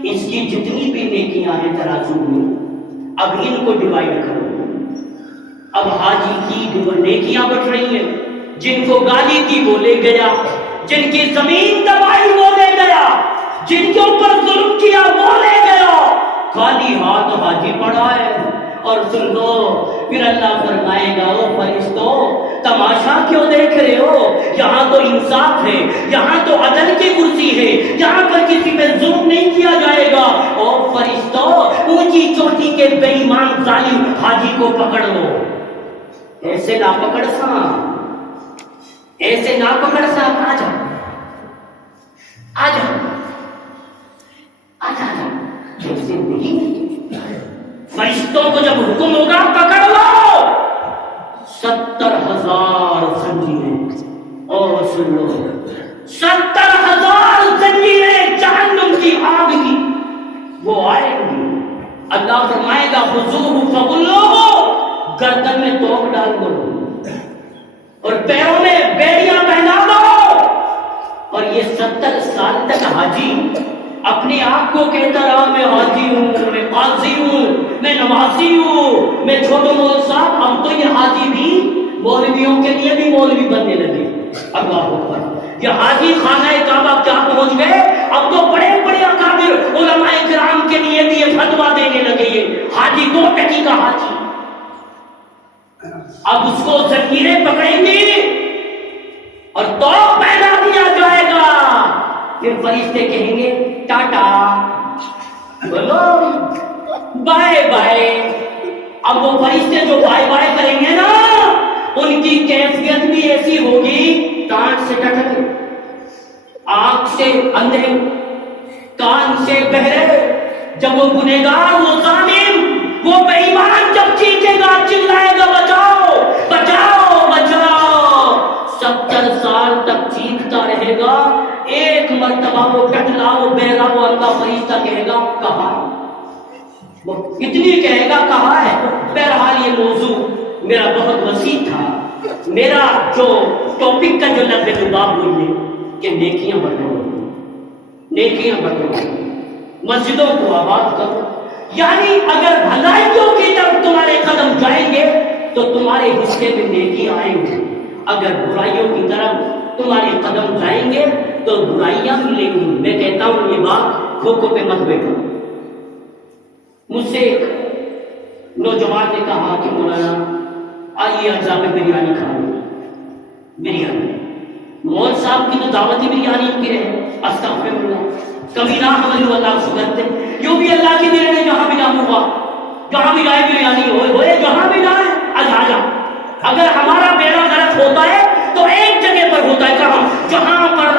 اس کی جتنی بھی نیکیاں ہیں ترازو میں اب ان کو ڈیوائڈ کرو۔ اب حاجی کی نیکیاں بٹ رہی ہیں، جن کو گالی دی وہ لے گیا، جن کی زمین دبائی وہ لے گیا، جن کے اوپر ظلم کیا وہ لے گیا، خالی ہاتھ حاجی پڑا ہے۔ اور سن لو پھر اللہ فرمائے گا، او فرشتوں تماشا کیوں دیکھ رہے ہو؟ یہاں تو انصاف ہے، یہاں تو عدل کی کرسی ہے، یہاں پر کسی پہ ظلم نہیں کیا جائے گا۔ او فرشتوں اونچی چوٹی کے بے ایمان ظالم حاجی کو پکڑ لو۔ ایسے نہ پکڑ سا، ایسے نہ پکڑ سا، آ جا آ جا آ جا، ایسے نہیں۔ فرشتوں کو جب حکم ہوگا پکڑ لو۔ 70,000 زنجیریں، اور سن لو 70,000 زنجیریں جہنم کی آگ کی وہ آئیں گی۔ اللہ فرمائے گا خذوہ فغلوہ، گردن میں توق ڈال دو اور پیروں میں بیڑیاں پہنا دو۔ اور یہ 70 سال تک حاجی اپنے آپ کو کہتا رہا، میں حاجی ہوں، میں قاضی ہوں، میں نمازی ہوں، میں چھوٹو مول صاحب۔ اب تو یہ حاجی بھی مولویوں کے لیے بھی مولوی بننے لگے۔ اللہ اکبر، یہ حاجی خانہ کعبہ کیا پہنچ گئے، اب تو بڑے بڑے اکابر علماء کرام کے لیے بھی یہ فتویٰ دینے لگے۔ یہ حاجی 2 ٹکی کا حاجی، اب اس کو زنجیریں پکڑیں گی اور توق پہنا دیا جائے گا۔ پھر فرشتے کہیں گے ٹاٹا، بولو بائے بائے۔ اب وہ فرشتے جو بائے بائے کریں گے نا، ان کی کیفیت بھی ایسی ہوگی، کان سے ٹٹکے، آنکھ سے اندھے، کان سے بہرے۔ جب وہ گنہگار، وہ ظالم، وہ بے ایمان جب چیخے گا، چلائے گا بچاؤ بچاؤ بچاؤ، 70 سال تک چیختا رہے گا۔ ایک مرتبہ وہ ٹٹلا، وہ بہرا، وہ اندھا فرشتہ کہے گا کہاں ہے؟ وہ اتنی کہے گا کہاں ہے؟ بہرحال یہ موضوع میرا بہت وسیع تھا۔ میرا جو ٹاپک کا جو لب لباب ہوئی ہے کہ نیکیاں بڑھو، نیکیاں بڑھو، مسجدوں کو آباد کرو۔ یعنی اگر بھلائیوں کی طرف تمہارے قدم جائیں گے تو تمہارے حصے میں نیکی آئیں گے، اگر برائیوں کی طرف تمہارے قدم جائیں گے تو برائیاں ملیں گی۔ میں کہتا ہوں یہ بات کھوکھو پہ مت بیٹھو۔ مجھ سے ایک نوجوان نے کہا کہ مولانا آئیے اجزا میں بریانی کھاؤ۔ بریانی مول صاحب کی تو دعوتی بریانی کی رہے، استغفر اللہ، کبھی نہ ہم اللہ شکر تھے، یوں بھی اللہ کی دیر میں جہاں بھی جام ہوا، جہاں بھی جائے بریانی ہوئے، جہاں بھی جائے آجا۔ اگر ہمارا بیڑا غرق ہوتا ہے تو ایک جگہ پر ہوتا ہے، کہاں؟ جہاں پر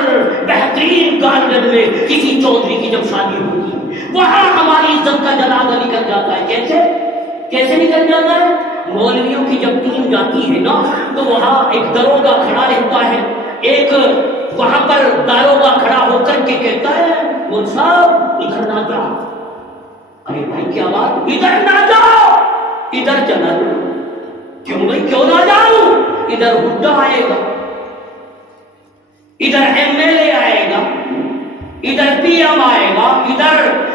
بہترین گارڈن میں کسی چودھری کی جب شادی ہوگی، وہاں ہماری عزت کا جنازہ نکل جاتا ہے. کیسے نکل جاتا ہے؟ مولویوں کی جب ٹیم جاتی ہے نا تو وہاں ایک داروغہ کھڑا رہتا ہے، ایک وہاں پر داروغہ کھڑا ہو کر کے کہتا ہے مول صاحب ادھر نہ جاؤ. ارے بھائی کیا بات، ادھر نہ جاؤ، ادھر چلا جاؤ. کیوں بھائی کیوں نہ جاؤں؟ ادھر بڈھا آئے گا، ادھر ایم ایل اے آئے گا، ادھر پی ایم آئے گا، ادھر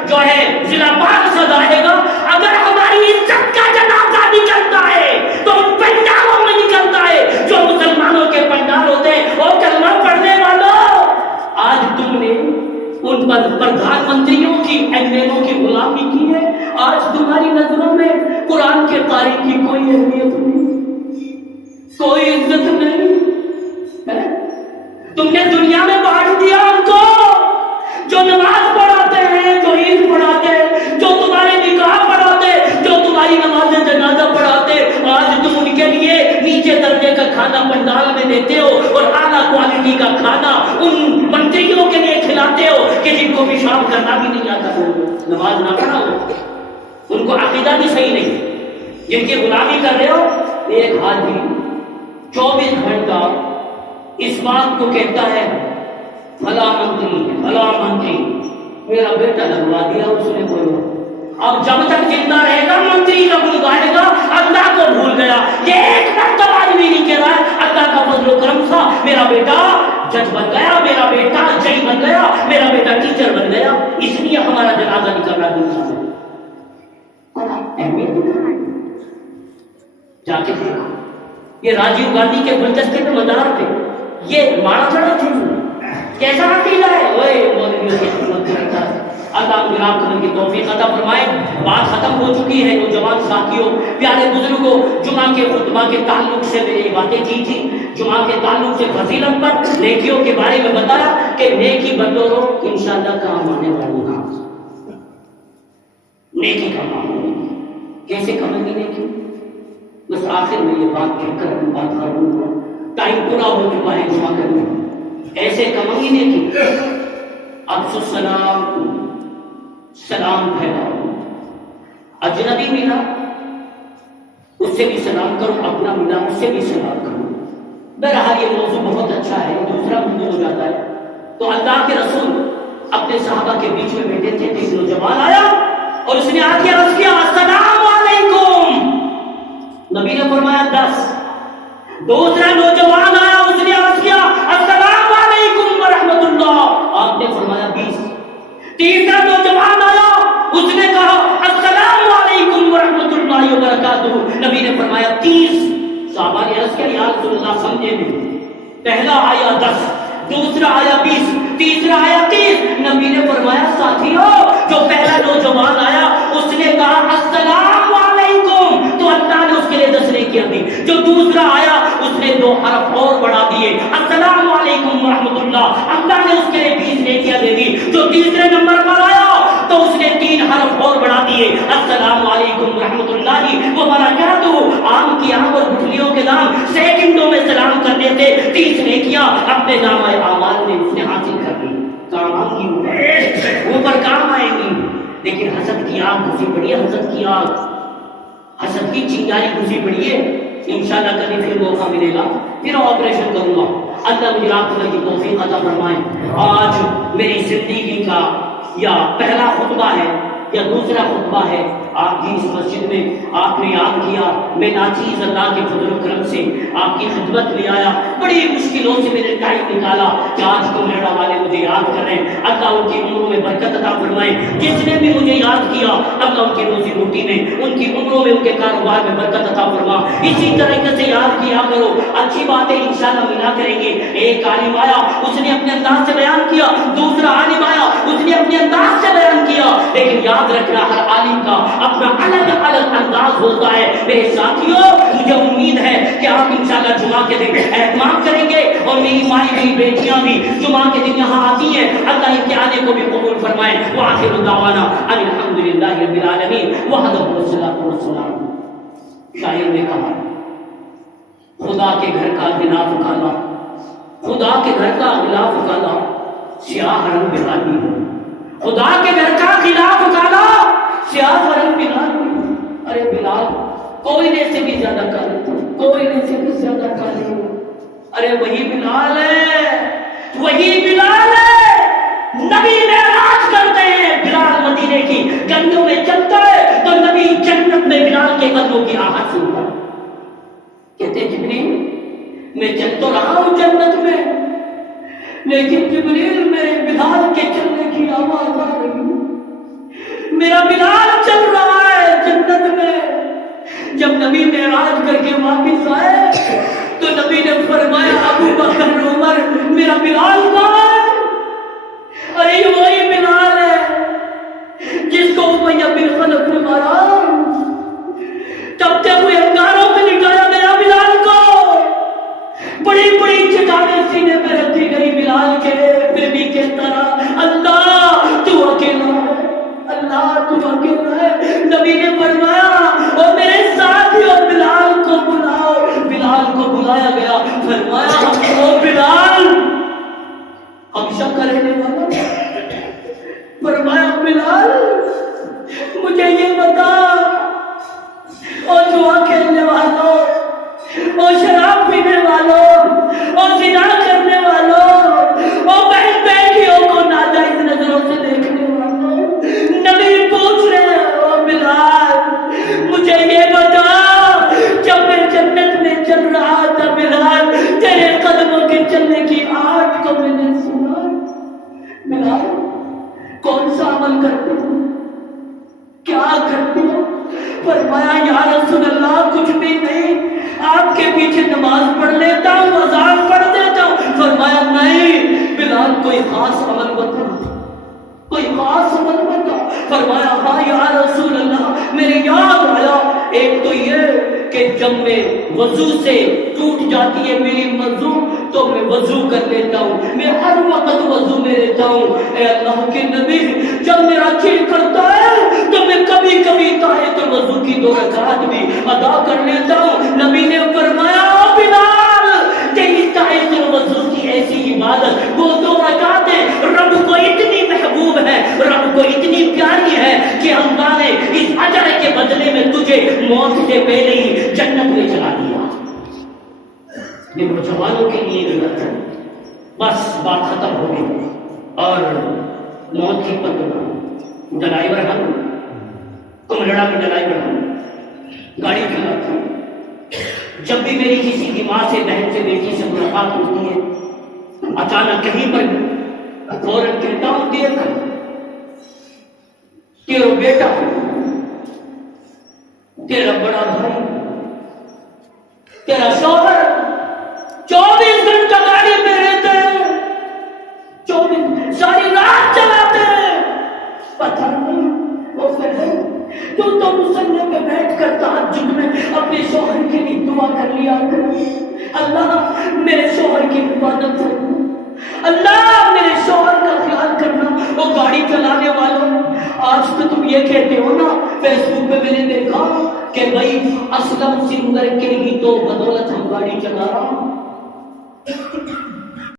جو ہے ضلع پارشد آئے گا. اگر ہماری عزت کا جنازہ نکلتا ہے تو ان پنڈالوں میں نکلتا ہے جو مسلمانوں کے پنڈال ہوتے ہیں. اور کلمہ پڑھنے والوں، آج تم نے ان پر پردھان منتریوں کی، ایم ایل اے کی غلامی کی ہے. آج تمہاری نظروں میں قرآن کے قاری کی کوئی اہمیت نہیں، کوئی عزت نہیں. تم نے دنیا میں بانٹ دیا ان کو جو نماز پڑھاتے ہیں، جو عید پڑھاتے ہیں، جو تمہارے نکاح پڑھاتے ہیں، جو تمہاری نماز جنازہ پڑھاتے. آج تم ان کے لیے نیچے درجے کا کھانا پنڈال میں دیتے ہو اور اعلیٰ کوالٹی کا کھانا ان منتریوں کے لیے کھلاتے ہو کہ جن کو پیشاب کرنا بھی نہیں آتا، نماز نہ پڑھاؤ، ان کو عقیدہ بھی صحیح نہیں، جن کی غلامی کر رہے ہو. ایک آدمی 24 گھنٹہ اس بات کو کہتا ہے فلاں منتری میرا بیٹا لگوا دیا اس نے بولو. اب جب تک زندہ رہے گا منتری لگو گائے گا، اللہ کو بھول گیا. یہ ایک مرتبہ آدمی نہیں کہہ رہا ہے اللہ کا فضل و کرم تھا میرا بیٹا جج بن گیا، میرا بیٹا جج بن گیا، میرا بیٹا ٹیچر بن گیا، اس لیے ہمارا جنازہ نکل رہا دنیا میں. جا کے دیکھو یہ راجیو گاندھی کے گلدستے پہ مزار پہ یہ مارا چڑھا تھی، کیسا عقیدہ ہے؟ اللہ مجھے آپ کی توفیق عطا فرمائے. بات ختم ہو چکی ہے. نوجوان ساتھیوں، پیارے بزرگوں، جمعہ کے خطبہ کے تعلق سے میں یہ باتیں کی تھی. جمعہ کے تعلق سے فضیلت پر نیکیوں کے بارے میں بتایا کہ نیکی بٹورو انشاءاللہ کام آنے والی ہے. نیکی کا معاملہ کیسے کریں گے نیکی؟ بس آخر میں یہ بات کہہ کر بات ختم ہوا. ٹائم پورا ہو چکا ہے جمعہ کرنے. ایسے کمائیں گے نیکی. افسو سلام پھیلاؤ. اجنبی ملا اس سے بھی سلام کرو، اپنا ملا اس سے بھی سلام کرو. بہرحال یہ موضوع بہت اچھا ہے. دوسرا موضوع ہو جاتا ہے تو اللہ کے رسول اپنے صحابہ کے بیچ میں بیٹھے تھے. ایک نوجوان آیا اور اس نے آ کے عرض کیا السلام علیکم. نبی نے فرمایا 10. دوسرا نوجوان آیا اس نے عرض کیا السلام علیکم ورحمۃ اللہ. آپ نے فرمایا 20. تیسرا نوجوان آیا اس نے کہا السلام علیکم ورحمۃ اللہ وبرکاتہ. نبی نے فرمایا 30. صحابہ نے عرض کیا یا رسول اللہ سمجھے نہیں. پہلا آیا 10، دوسرا آیا 20، تیسرا آیا 30. نبی نے فرمایا ساتھیو جو پہلا نوجوان آیا اس نے کہا السلام علیکم تو اللہ نے اس کے لیے 10 نیکیاں دی. جو دوسرا آیا اس نے 2 حرف اور بڑھا دیے السلام علیکم ورحمۃ اللہ، اللہ نے اس کے لیے 20 نیکیاں دے دی. جو تیسرے نمبر پر آیا تو اس نے 3 حرف اور بڑھا دیے السلام علیکم ورحمۃ اللہ وبرکاتہ. آم کی آم اور گٹھلیوں کے نام سیکنڈوں میں سلام کرنے سے 30 نیکیاں اپنے نام اعمال میں اس نے حاصل کر لی. کام آئیں گی اوپر کام آئیں گی. لیکن حسد کی آگ گھسی پڑی ہے، حسد کی آگ، حسد کی چنگاری گھسی پڑی ہے. انشاءاللہ کبھی پھر موقع ملے گا پھر آپریشن کروں گا. اللہ مجھے آپ کی توفیق عطا فرمائے. آج میری زندگی کا یا پہلا خطبہ ہے یا دوسرا خطبہ ہے آپ کی اس مسجد میں. آپ نے یاد کیا، میں ناچیز اللہ کے فضل و کرم سے آپ کی خدمت میں آیا. بڑی مشکلوں سے میں نے ٹائم نکالا کہ آج کو میرا والے مجھے یاد کر رہے ہیں. اللہ ان کی عمروں میں برکت عطا فرمائے. جس نے بھی مجھے یاد کیا اللہ ان کی روزی روٹی میں، ان کی عمروں میں، ان کے کاروبار میں برکت عطا فرما. اسی طریقے سے یاد کیا کرو، اچھی باتیں انشاءاللہ ملا کریں گے. ایک عالم آیا اس نے اپنے انداز سے بیان کیا، دوسرا عالم آیا اس نے اپنے انداز سے بیان کیا. لیکن یاد رکھنا ہر عالم کا اپنا الگ الگ انداز ہوتا ہے. میرے ساتھیوں مجھے امید ہے کہ آپ انشاءاللہ جمعہ کے دن اہتمام کریں گے اور میری مائیں میری بیٹیاں بھی جمعہ کے دن یہاں آتی ہیں. اللہ ان کے آنے کو بھی قبول فرمائے. وآخر دعوانا ان الحمدللہ رب العالمین وحدہ والصلاۃ والسلام. شاعر نے کہا خدا کے گھر کا غلاف کالا، خدا کے گھر کا غلاف کالا، سیاہ رنگ بہانی ہو خدا کے گھر کا خلاف کالا سیاہ رنگ بلال. ارے بلال کوئی نے سے بھی زیادہ کالے، کوئی نے سے بھی زیادہ کالے. ارے وہی بلال ہے، وہی بلال ہے. نبی معراج کرتے ہیں، بلال مدینے کی گلیوں میں چلتا ہے تو نبی جنت میں بلال کے قدموں کی آہٹ سنتا ہے. کہتے جبریل میں چل تو رہا ہوں جنت میں، لیکن جبریل میرے بلال کے چلنے کی آواز آ رہی ہے. میرا بلال چل رہا ہے جنت میں. جب نبی معراج کر کے واپس آئے تو نبی نے فرمایا ابو بکر عمر میرا بلال کہاں ہے؟ ارے یہ وہی بلال ہے جس کو امیہ بن خلف نے مارا، تبتے ہوئے انگاروں میں لٹایا میرا بلال کو. بڑی بڑی چٹانیں سینے میں رکھی گئی بلال کے، پھر بھی کہتا رہا اللہ تو اکیلا ہے، اللہ تو اکیلا ہے. نبی نے فرمایا اور میرے ساتھیوں بلال کو بلاؤ. بلال کو بلایا گیا، فرمایا او بلال حبشہ کا رہنے والا، فرمایا بلال مجھے یہ بتا، اور جوا کھیلنے والوں، اور شراب پینے والوں، اور زنا کرنے والوں، اور بہن بیٹیوں کو ناجائز نظروں سے دیکھنے والوں، نبی پوچھ رہے ہیں او بلال مجھے یہ بتا، جب میں جنت میں چل رہا تھا بلال تیرے قدموں کے چلنے کی آہٹ کو میں نے سنا، بلال کون سا عمل کرتے ہو، کیا کرتے ہو؟ فرمایا یا رسول اللہ کچھ بھی نہیں، آپ کے پیچھے نماز پڑھ لیتا ہوں، اذان پڑھ دیتا ہوں. فرمایا نہیں بلال کوئی خاص عمل بتا، کوئی خاص عمل بتا. فرمایا ہاں یا رسول اللہ میرے یاد آیا، ایک تو یہ کہ جب میں وضو سے ٹوٹ جاتی ہے میری وضو تو میں وضو کر لیتا ہوں، میں ہر وقت وضو میں رہتا ہوں. اے اللہ کے نبی جب میرا دل کرتا ہے تو میں کبھی کبھی تحیۃ الوضو کی 2 رکعت بھی ادا کر لیتا ہوں. نبی نے فرمایا بلال تیری تحیۃ الوضو کی ایسی عبادت وہ 2 رکعتیں رب کو اتنی محبوب ہے، رب کو اتنی پیاری ہے کہ اللہ نے اس اجر کے بدلے میں تجھے موت سے پہلے ہی جنت میں چلا دیا. یہ نوجوانوں کے لیے غلط ہے. بس بات ختم ہو گئی اور موت کی پتہ ڈرائیور ہم کمرڑا میں ڈرائیور ہم گاڑی چلاتا ہوں. جب بھی میری کسی کی ماں سے بہن سے بیٹی سے ملاقات ہوتی ہے اچانک کہیں پر فوراً کہتا ہوں دیکھ تیرا بیٹا تیرا بڑا بھائی تیرا شوہر 24 گھنٹہ گاڑی میں رہتے ہیں، 24 ساری رات چلاتے ہیں. پتہ نہیں وہ تو مسلح میں بیٹھ کر تہجد میں اپنے شوہر کے لیے دعا کر لیا کر، اللہ میرے شوہر کی حفاظت کرنا، اللہ میرے شوہر کا خیال کرنا. وہ گاڑی چلانے والوں آج تو تم یہ کہتے ہو نا، فیس بک پہ میں نے دیکھا کہ بھائی اسلم سنگر کے ہی تو بدولت ہم گاڑی چلا رہا ہوں.